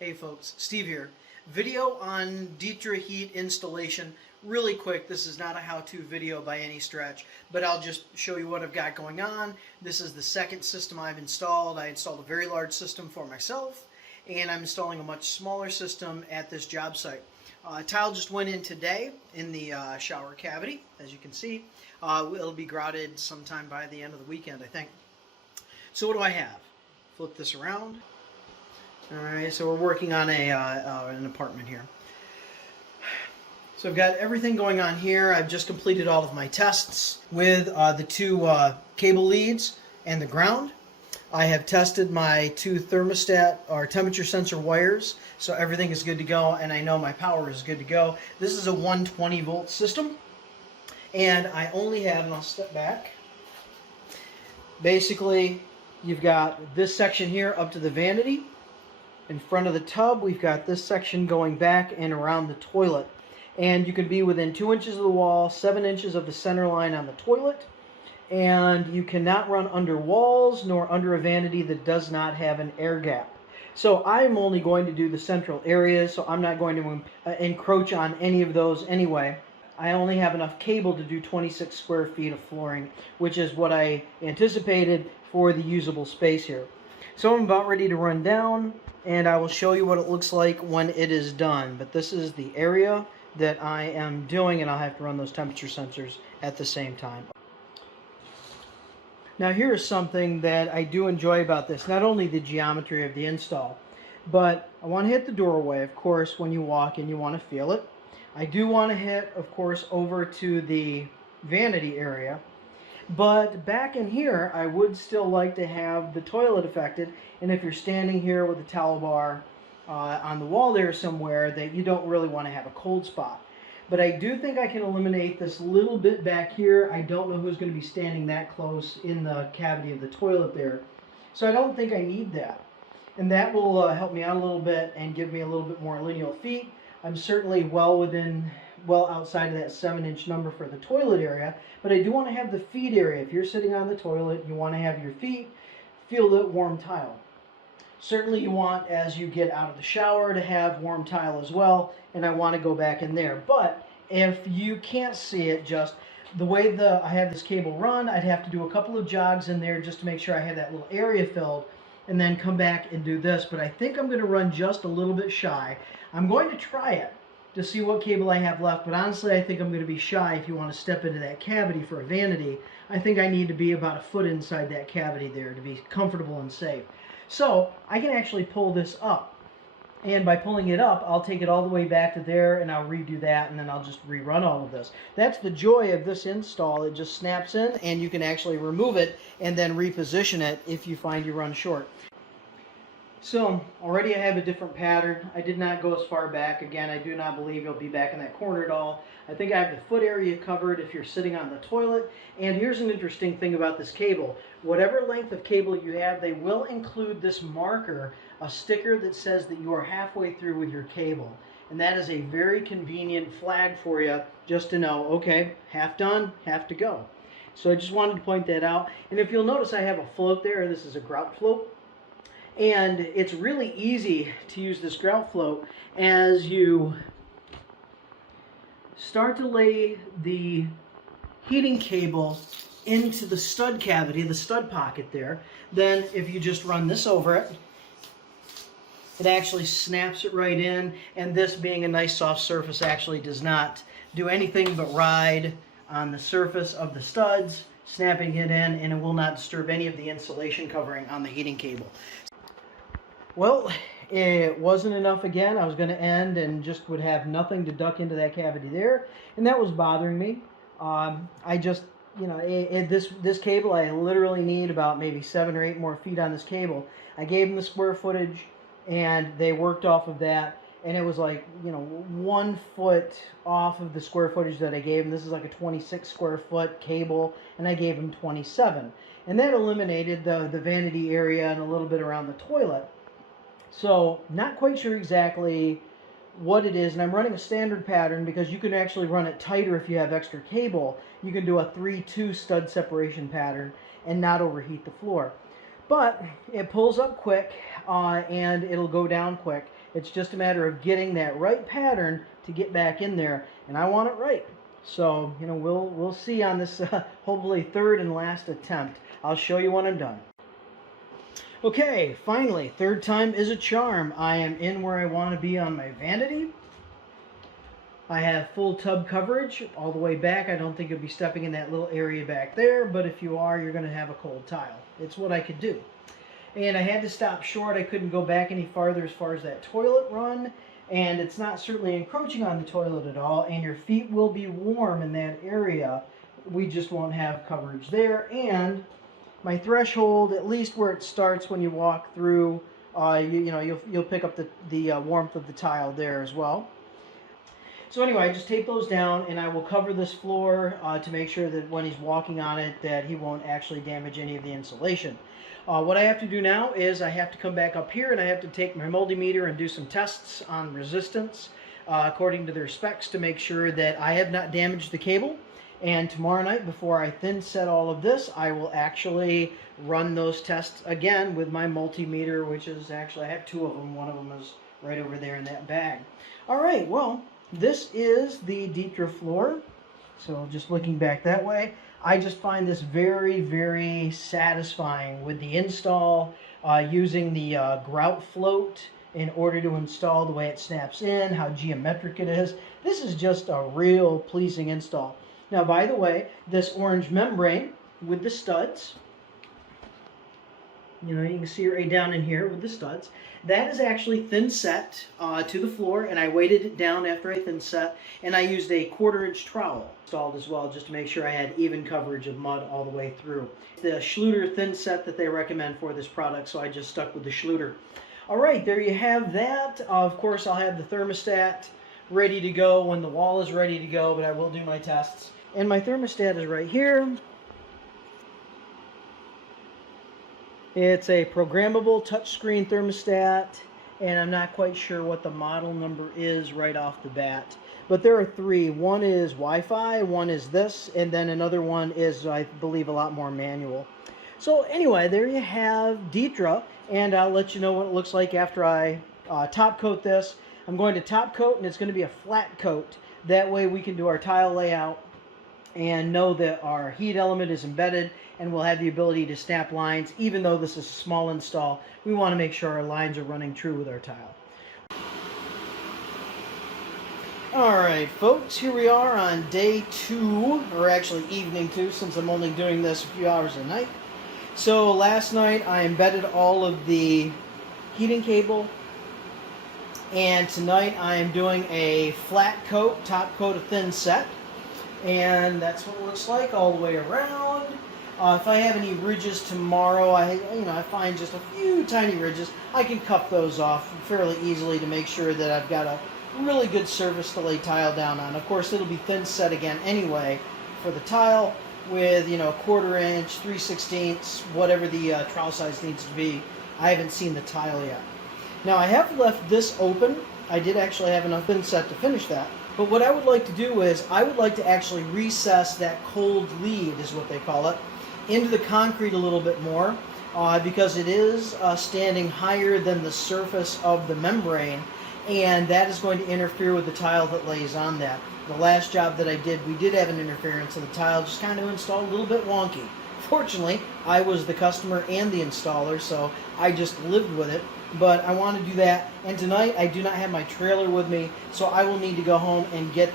Hey folks, Steve here. Video on Ditra Heat installation. Really quick, this is not a how-to video by any stretch, but I'll just show you what I've got going on. This is the second system I've installed. I installed a very large system for myself, and I'm installing a much smaller system at this job site. Tile just went in today in the shower cavity, as you can see. It'll be grouted sometime by the end of the weekend, I think. So what do I have? Flip this around. Alright, so we're working on an apartment here. So I've got everything going on here. I've just completed all of my tests with the two cable leads and the ground. I have tested my two thermostat or temperature sensor wires, so everything is good to go, and I know my power is good to go. This is a 120 volt system, and I only have, and I'll step back, basically you've got this section here up to the vanity. In front of the tub, we've got this section going back and around the toilet. And you can be within 2 inches of the wall, 7 inches of the center line on the toilet. And you cannot run under walls nor under a vanity that does not have an air gap. So I'm only going to do the central areas, so I'm not going to encroach on any of those anyway. I only have enough cable to do 26 square feet of flooring, which is what I anticipated for the usable space here. So I'm about ready to run down, and I will show you what it looks like when it is done. But this is the area that I am doing, and I'll have to run those temperature sensors at the same time. Now here is something that I do enjoy about this, not only the geometry of the install, but I want to hit the doorway, of course. When you walk in, you want to feel it. I do want to hit, of course, over to the vanity area. But back in here, I would still like to have the toilet affected, and if you're standing here with a towel bar on the wall there somewhere, that you don't really want to have a cold spot. But I do think I can eliminate this little bit back here. I don't know who's going to be standing that close in the cavity of the toilet there. So I don't think I need that. And that will help me out a little bit and give me a little bit more lineal feet. I'm certainly well outside of that 7-inch number for the toilet area, but I do want to have the feet area. If you're sitting on the toilet, you want to have your feet feel the warm tile. Certainly you want, as you get out of the shower, to have warm tile as well, and I want to go back in there. But if you can't see it, just the way I have this cable run, I'd have to do a couple of jogs in there just to make sure I have that little area filled, and then come back and do this. But I think I'm going to run just a little bit shy. I'm going to try it to see what cable I have left, but honestly I think I'm going to be shy. If you want to step into that cavity for a vanity, I think I need to be about a foot inside that cavity there to be comfortable and safe. So I can actually pull this up, and by pulling it up, I'll take it all the way back to there, and I'll redo that, and then I'll just rerun all of this. That's the joy of this install. It just snaps in, and you can actually remove it and then reposition it if you find you run short. So already I have a different pattern. I did not go as far back. Again, I do not believe you'll be back in that corner at all. I think I have the foot area covered if you're sitting on the toilet. And here's an interesting thing about this cable. Whatever length of cable you have, they will include this marker, a sticker that says that you are halfway through with your cable. And that is a very convenient flag for you, just to know, okay, half done, half to go. So I just wanted to point that out. And if you'll notice, I have a float there. This is a grout float. And it's really easy to use this grout float as you start to lay the heating cable into the stud cavity, the stud pocket there. Then if you just run this over it, it actually snaps it right in, and this being a nice soft surface actually does not do anything but ride on the surface of the studs, snapping it in, and it will not disturb any of the insulation covering on the heating cable. Well, it wasn't enough again. I was going to end and just would have nothing to duck into that cavity there, and that was bothering me. I just, you know, this cable, I literally need about maybe 7 or 8 more feet on this cable. I gave them the square footage, and they worked off of that, and it was like, you know, 1 foot off of the square footage that I gave them. This is like a 26 square foot cable, and I gave them 27. And that eliminated the vanity area and a little bit around the toilet. So, not quite sure exactly what it is, and I'm running a standard pattern because you can actually run it tighter if you have extra cable. You can do a 3-2 stud separation pattern and not overheat the floor. But it pulls up quick. and it'll go down quick. It's just a matter of getting that right pattern to get back in there, and I want it right. So, you know, we'll see on this hopefully third and last attempt. I'll show you when I'm done. Okay, finally, third time is a charm. I am in where I want to be on my vanity. I have full tub coverage all the way back. I don't think you'll be stepping in that little area back there, but if you are, you're going to have a cold tile. It's what I could do. And I had to stop short. I couldn't go back any farther as far as that toilet run, and it's not certainly encroaching on the toilet at all, and your feet will be warm in that area. We just won't have coverage there, and my threshold, at least where it starts when you walk through, you'll pick up the warmth of the tile there as well. So anyway, I just tape those down, and I will cover this floor to make sure that when he's walking on it that he won't actually damage any of the insulation. What I have to do now is I have to come back up here and I have to take my multimeter and do some tests on resistance according to their specs to make sure that I have not damaged the cable. And tomorrow night, before I thin set all of this, I will actually run those tests again with my multimeter, which is actually, I have two of them. One of them is right over there in that bag. All right, well, this is the Ditra floor. So just looking back that way, I just find this very, very satisfying with the install, using the grout float in order to install the way it snaps in, how geometric it is. This is just a real pleasing install. Now, by the way, this orange membrane with the studs, you can see it right down in here with the studs. That is actually thin set to the floor, and I weighted it down after I thin set, and I used a 1/4-inch trowel installed as well just to make sure I had even coverage of mud all the way through. The Schluter thin set that they recommend for this product, so I just stuck with the Schluter. All right, there you have that. Of course, I'll have the thermostat ready to go when the wall is ready to go, but I will do my tests. And my thermostat is right here. It's a programmable touchscreen thermostat, and I'm not quite sure what the model number is right off the bat. But there are three. One is Wi-Fi, one is this, and then another one is, I believe, a lot more manual. So anyway, there you have Ditra, and I'll let you know what it looks like after I top coat this. I'm going to top coat, and it's going to be a flat coat. That way we can do our tile layout and know that our heat element is embedded, and we'll have the ability to snap lines. Even though this is a small install, we want to make sure our lines are running true with our tile. Alright folks, here we are on day 2, or actually evening 2, since I'm only doing this a few hours a night. So last night I embedded all of the heating cable, and tonight I am doing a flat coat, top coat, a thin set. And that's what it looks like all the way around. If I have any ridges tomorrow, I find just a few tiny ridges, I can cuff those off fairly easily to make sure that I've got a really good surface to lay tile down on. Of course, it'll be thin set again anyway for the tile with 1/4 inch, 3/16, whatever the trowel size needs to be. I haven't seen the tile yet. Now I have left this open. I did actually have enough thin set to finish that. But what I would like to do is, I would like to actually recess that cold lead, is what they call it, into the concrete a little bit more, because it is standing higher than the surface of the membrane, and that is going to interfere with the tile that lays on that. The last job that I did, we did have an interference, and the tile just kind of installed a little bit wonky. Fortunately, I was the customer and the installer, so I just lived with it. But I want to do that, and tonight I do not have my trailer with me, so I will need to go home and get.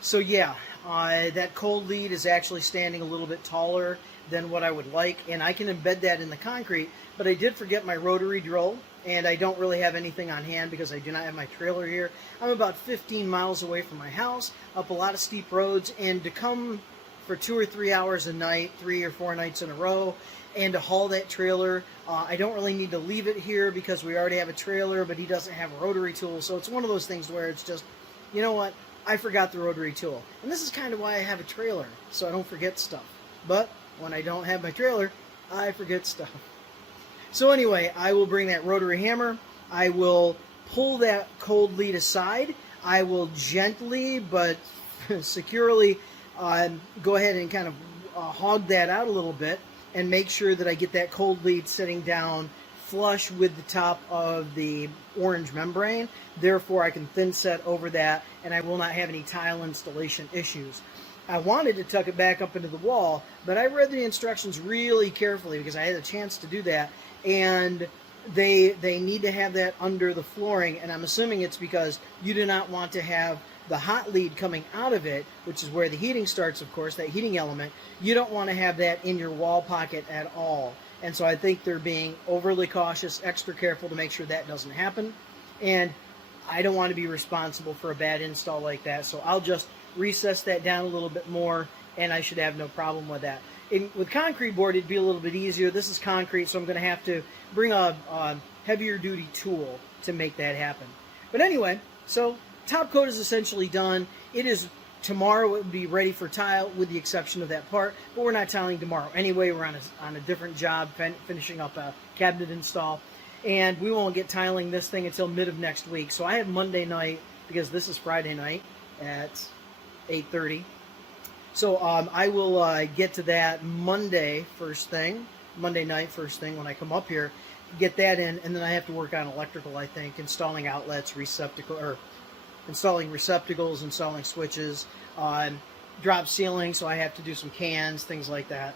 So yeah, that cold lead is actually standing a little bit taller than what I would like, and I can embed that in the concrete, but I did forget my rotary drill, and I don't really have anything on hand because I do not have my trailer here. I'm about 15 miles away from my house, up a lot of steep roads, and to come for 2 or 3 hours a night, 3 or 4 nights in a row, and to haul that trailer, I don't really need to leave it here because we already have a trailer, but he doesn't have a rotary tool. So it's one of those things where it's just, you know what, I forgot the rotary tool. And this is kind of why I have a trailer, so I don't forget stuff. But when I don't have my trailer, I forget stuff. So anyway, I will bring that rotary hammer. I will pull that cold lead aside. I will gently but securely go ahead and kind of hog that out a little bit, and make sure that I get that cold lead sitting down flush with the top of the orange membrane. Therefore, I can thin set over that, and I will not have any tile installation issues. I wanted to tuck it back up into the wall, but I read the instructions really carefully because I had a chance to do that, and they need to have that under the flooring, and I'm assuming it's because you do not want to have the hot lead coming out of it, which is where the heating starts, of course, that heating element. You don't want to have that in your wall pocket at all. And so I think they're being overly cautious, extra careful to make sure that doesn't happen. And I don't want to be responsible for a bad install like that, so I'll just recess that down a little bit more, and I should have no problem with that. With concrete board, it'd be a little bit easier. This is concrete, so I'm going to have to bring a heavier duty tool to make that happen. But anyway, so top coat is essentially done. It is tomorrow. It would be ready for tile with the exception of that part, but we're not tiling tomorrow. Anyway, we're on a different job, finishing up a cabinet install, and we won't get tiling this thing until mid of next week. So I have Monday night, because this is Friday night at 8:30. So I will get to that Monday night first thing when I come up here, get that in, and then I have to work on electrical, I think, installing outlets, installing receptacles, installing switches, drop ceiling, so I have to do some cans, things like that,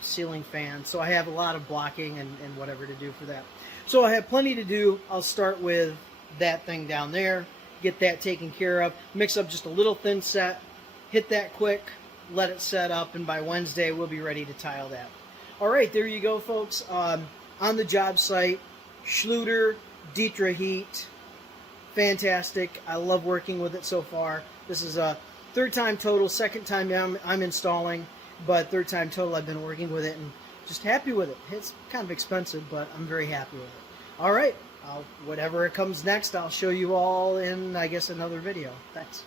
ceiling fans. So I have a lot of blocking and whatever to do for that. So I have plenty to do. I'll start with that thing down there, get that taken care of, mix up just a little thin set, hit that quick, let it set up, and by Wednesday we'll be ready to tile that. All right, there you go, folks. On the job site, Schluter Ditra Heat. Fantastic. I love working with it so far. This is a third time total, second time I'm installing, but third time total I've been working with it, and just happy with it. It's kind of expensive, but I'm very happy with it. All right, whatever comes next, I'll show you all in, I guess, another video. Thanks.